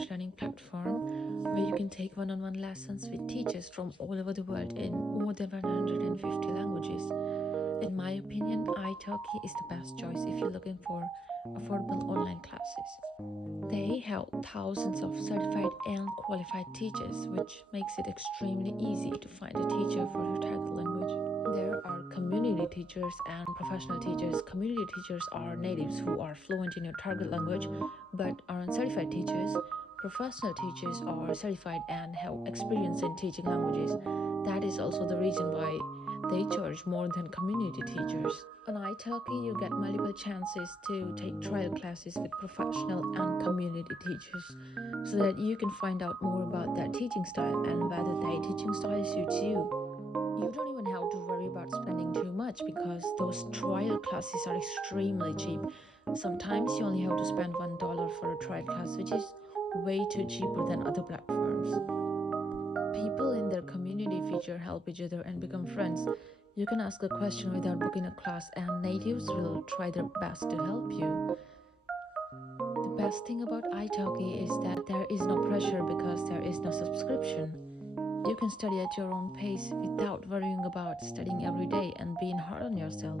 language learning platform where you can take one-on-one lessons with teachers from all over the world in more than 150 languages. In my opinion, italki is the best choice if you're looking for affordable online classes. They have thousands of certified and qualified teachers, which makes it extremely easy to find a teacher for your target language. There are community teachers and professional teachers. Community teachers are natives who are fluent in your target language but aren't certified teachers. Professional teachers are certified and have experience in teaching languages. That is also the reason why they charge more than community teachers. On italki, you get multiple chances to take trial classes with professional and community teachers so that you can find out more about their teaching style and whether their teaching style suits you. You don't even have to worry about spending too much because those trial classes are extremely cheap. Sometimes you only have to spend $1 for a trial class, which is way too cheaper than other platforms. People in their community feature help each other and become friends. You can ask a question without booking a class, and natives will try their best to help you. The best thing about italki is that there is no pressure because there is no subscription. You can study at your own pace without worrying about studying every day and being hard on yourself.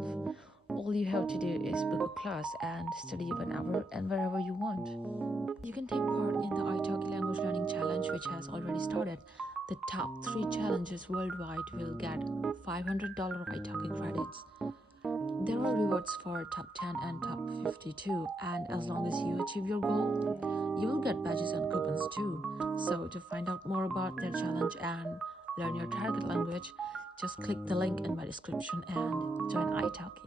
All you have to do is book a class and study whenever and wherever you want. You can take part in the italki language learning challenge, which has already started. The top 3 challenges worldwide will get $500 italki credits. There are rewards for top 10 and top 52, and as long as you achieve your goal, you will get badges and coupons too. So to find out more about their challenge and learn your target language, just click the link in my description and join italki.